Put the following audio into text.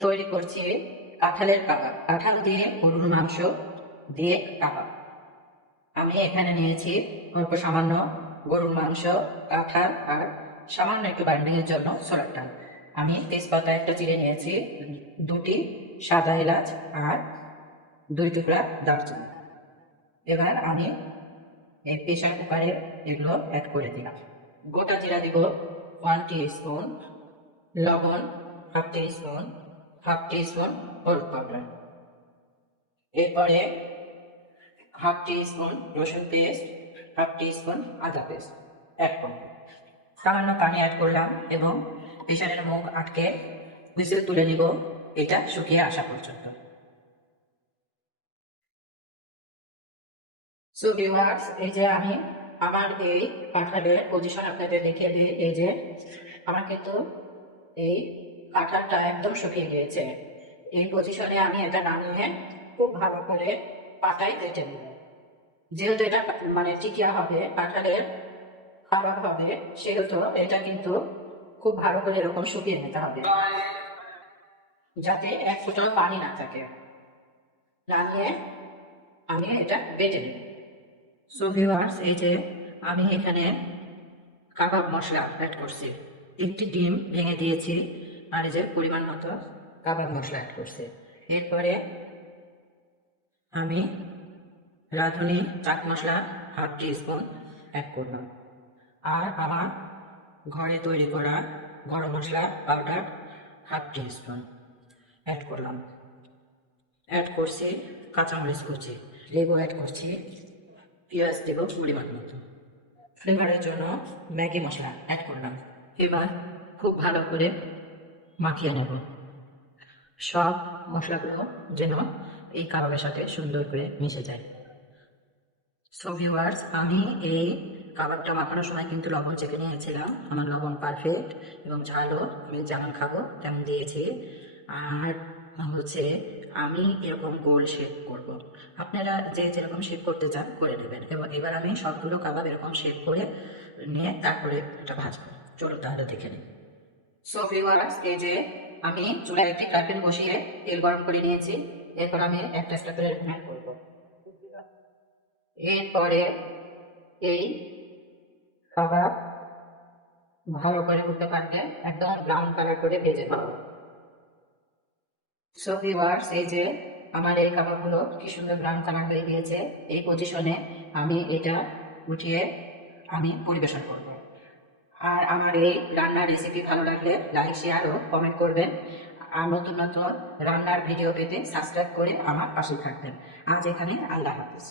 তৈরি করছি কাঁঠালের কাবাব। কাঁঠাল দিয়ে গরুর মাংস দিয়ে কাবাব। আমি এখানে নিয়েছি অল্প সামান্য গরুর মাংস, কাঁঠাল আর সামান্য একটু বাইন্ডিংয়ের জন্য ছোলার ডাল। আমি তেজপাতা একটা চিড়ে নিয়েছি, দুটি সাদা এলাচ আর 2 টুকরা দারচিনি। এবার আমি এই প্রেসার কুকারে এগুলো অ্যাড করে দিলাম। গোটা জিরা দিব 1 টিস্পুন, লবণ 1/2 টিস্পুন, 1/2 টিস্পুন হলুদ পাউডার। এরপরে 1/2 টিস্পুন রসুন পেস্ট, 1/2 টিস্পুন আদা পেস্ট অ্যাড করব। সামান্য পানি অ্যাড করলাম এবং প্রেসারের মুখ আটকে হুইসেল তুলে নিব, এটা শুকিয়ে আসা পর্যন্ত। সো ভিউয়ার্স, এই যে আমি আমার এই কাঁঠালের পজিশন আপনাদের দেখিয়ে দিই। এই যে আমার কিন্তু এই কাঁঠালটা একদম শুকিয়ে গিয়েছে। এই পজিশনে আমি এটা নামিয়ে খুব ভালো করে পাটায় কেটে নেব। যেহেতু এটা মানে টিকিয়া হবে, কাঁঠালের খাবার হবে, সেহেতু এটা কিন্তু খুব ভালো করে এরকম শুকিয়ে নিতে হবে, যাতে এক ফোঁটাও পানি না থাকে। নামিয়ে আমি এটা বেটে নেব। সো ভিউয়ার্স, এই যে আমি এখানে কাবাব মশলা অ্যাড করছি, 3টি ডিম ভেঙে দিয়েছি আর এই যে পরিমাণ মতো কাবাব মশলা অ্যাড করছি। এরপরে আমি রাঁধুনি চাট মশলা 1/2 টিস্পুন অ্যাড করলাম আর আমার ঘরে তৈরি করা গরম মশলা পাউডার 1/2 টিস্পুন অ্যাড করলাম। অ্যাড করছি কাঁচামরিচ কুচি, লেবু অ্যাড করছি, পেঁয়াজ দেব পরিমাণ মতো। ফ্লেভারের জন্য ম্যাগি মশলা অ্যাড করলাম। এবার খুব ভালো করে মাখিয়ে নেব, সব মশলাগুলো যেন এই কাবাবের সাথে সুন্দর করে মিশে যায়। সো ভিউয়ার্স, আমি এই কাবাবটা মাখানোর সময় কিন্তু লবণ চেখে নিয়েছিলাম। আমার লবণ পারফেক্ট এবং ঝালও আমি যেমন খাবো তেমন দিয়েছি। আর হচ্ছে আমি এরকম গোল শেপ করব। আপনারা যে যেরকম শেপ করতে চান করে নেবেন। এবং এবার আমি সবগুলো কাবাব এরকম শেপ করে নিয়ে তারপরে এটা ভাজবো। চলুন তাহলে দেখে নিই। সো ভিউয়ার্স, এই যে আমি চুলায় একটি ফ্রাই প্যান বসিয়ে তেল গরম করে নিয়েছি। এরপর আমি একটা একটা করে অ্যাড করবো। এরপরে এই কাবাব ভালো করে উল্টে পাল্টে একদম ব্রাউন কালার করে ভেজে নেব। সো ভিউয়ার্স, এই যে আমার এই কাবাবগুলো কি সুন্দর ব্রাউন কালার হয়ে গিয়েছে। এই পজিশনে আমি এটা উঠিয়ে আমি পরিবেশন করব। আর আমার এই রান্নার রেসিপি ভালো লাগলে লাইক, শেয়ার ও কমেন্ট করবেন। আর নতুন নতুন রান্নার ভিডিও পেতে সাবস্ক্রাইব করে আমার পাশে থাকবেন। আজ এখানে, আল্লাহ হাফিজ।